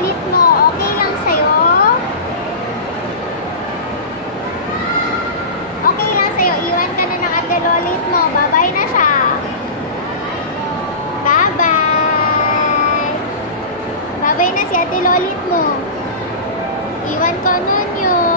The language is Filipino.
Lolit mo. Okay lang sa'yo? Okay lang sa'yo. Iwan ka na ng Ate Lolit mo. Bye-bye na siya. Bye-bye. Bye-bye na si Ate Lolit mo. Iwan ko nun yun.